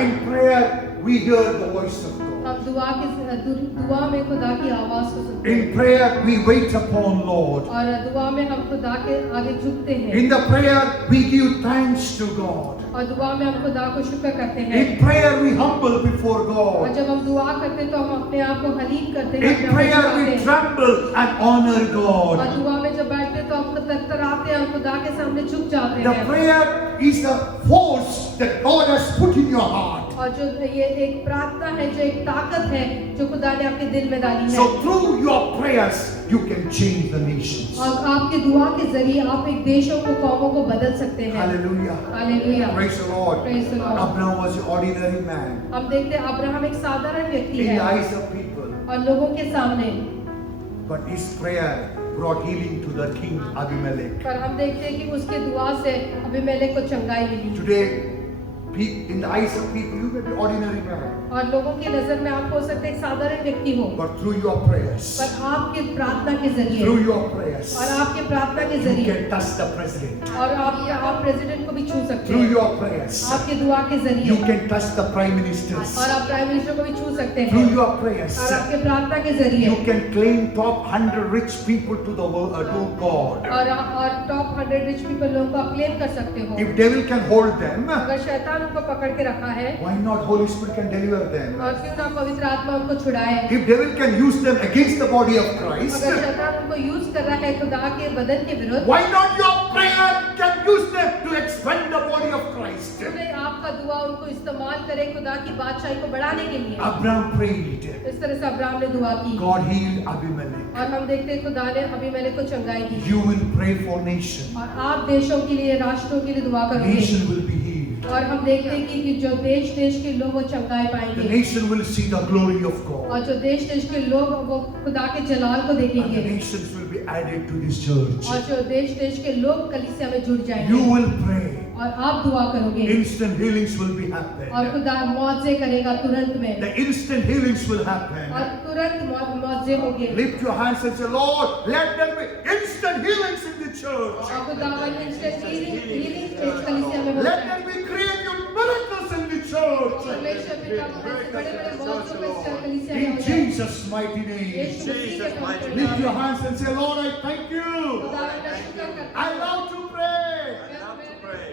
In prayer, we hear the voice of God. हम दुआ में खुदा की आवाज को सुनते In हैं। prayer, we wait upon Lord. और दुआ में हम खुदा के आगे झुकते हैं। In the prayer, we give thanks to God. और दुआ में हम खुदा को शुक्र करते हैं। In prayer, we humble before और God. जब हम दुआ करते हैं तो हम अपने आप को हलीम करते हैं, In अपने आप को prayer, झुकाते we हैं। tremble and honor और God. दुआ में जब बैठते हैं तो हम तरतराते हैं और खुदा के सामने झुक जाते The हैं। prayer is the force that God has put in your heart. और जो ये एक प्रार्थना है, जो एक ताकत है जो खुदा ने आपके दिल में डाली है। So through your prayers, you can change the nations. और आपके दुआ के जरिए आप एक देशों को, कौमों को बदल सकते हैं। Hallelujah. Hallelujah. Praise the Lord. Praise the Lord। Abraham was an ordinary man. हम देखते हैं अब्राहम एक साधारण व्यक्ति In the है eyes of people. और लोगों के सामने, But his prayer brought healing to the king Abimelech. पर हम देखते हैं कि उसके दुआ से अबीमेलेक को चंगाई मिली। Today, in the eyes of people, you may be ordinary man. और लोगों की नजर में आप हो सकते हैं एक साधारण व्यक्ति हो, But through your prayers, पर आपके प्रार्थना के जरिए, through your prayers, और आपके प्रार्थना के you जरिए, can touch the president. और आप प्रेसिडेंट को भी छू सकते Through हैं। your prayers, आपके दुआ के you जरिए, can touch the prime ministers. और आप प्राइम मिनिस्टर को भी छू सकते हैं। Through your prayers, और आपके प्रार्थना के जरिए, you can claim top 100 rich people to the world, to God. और टॉप 100 रिच पीपल लोगों को आप क्लेम कर सकते हो। If devil can hold them, अगर शैतान उनको पकड़ के रखा है, why not Holy Spirit can deliver them? और क्यों ना पवित्र आत्मा उनको छुड़ाए। If devil can use them against the body of Christ, अगर शैतान उनको यूज कर रहा है खुदा के बदन के विरुद्ध, why not your prayer can use them to expand the body of Christ? क्यों नहीं आपका दुआ उनको इस्तेमाल करे खुदा की बादशाही को बढ़ाने के लिए। Abraham prayed. इस तरह से अब्राहम ने दुआ की, God healed Abimelech. और हम देखते हैं खुदा ने अबीमेलेक को चंगाई दी। You will pray for nation. और आप देशों के लिए, राष्ट्रों के लिए दुआ करोगे, Nation will be healed. और हम देखते हैं कि जो देश के लोग वो चंगाई The पाएंगे, nation will see the glory of God. और जो देश के लोग वो खुदा के जलाल को And the देखेंगे, nations will be added to this church. और जो देश के लोग कलीसिया में जुड़ You जाएंगे, will pray. और आप दुआ करोगे, Instant healings will be और happening. खुदा मौजे करेगा तुरंत में, The instant healings will और happen. तुरंत मौजे होंगे। Lift your hands and say, Lord, let there be instant healings in the church. और खुदावन इंस्टेंट हीलिंग कलीसिया में हो Let जाए। there be creative miracles in the church. परमेश्वर पिता ऐसे बड़े-बड़े मौजों में इस कलीसिया में In हो जाए। Jesus' mighty name. यीशु मसीह के पवित्र Lift नाम your में। hands and say, Lord, I thank you. खुदावन का शुक्र करता I हूँ। love to pray. मैं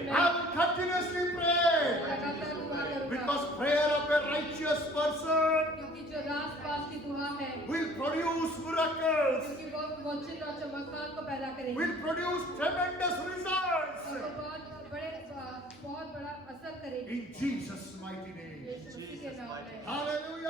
I will continuously pray. लगातार दुआ करूंगा, Because prayer of a righteous person क्योंकि जो रात पास की दुआ है, will produce miracles, क्योंकि वो वचन और चमत्कार को पैदा करेगी, will produce tremendous results. और वो बहुत बड़ा असर करेगी। In Jesus' mighty name. यीशु मसीह के नाम में। Hallelujah.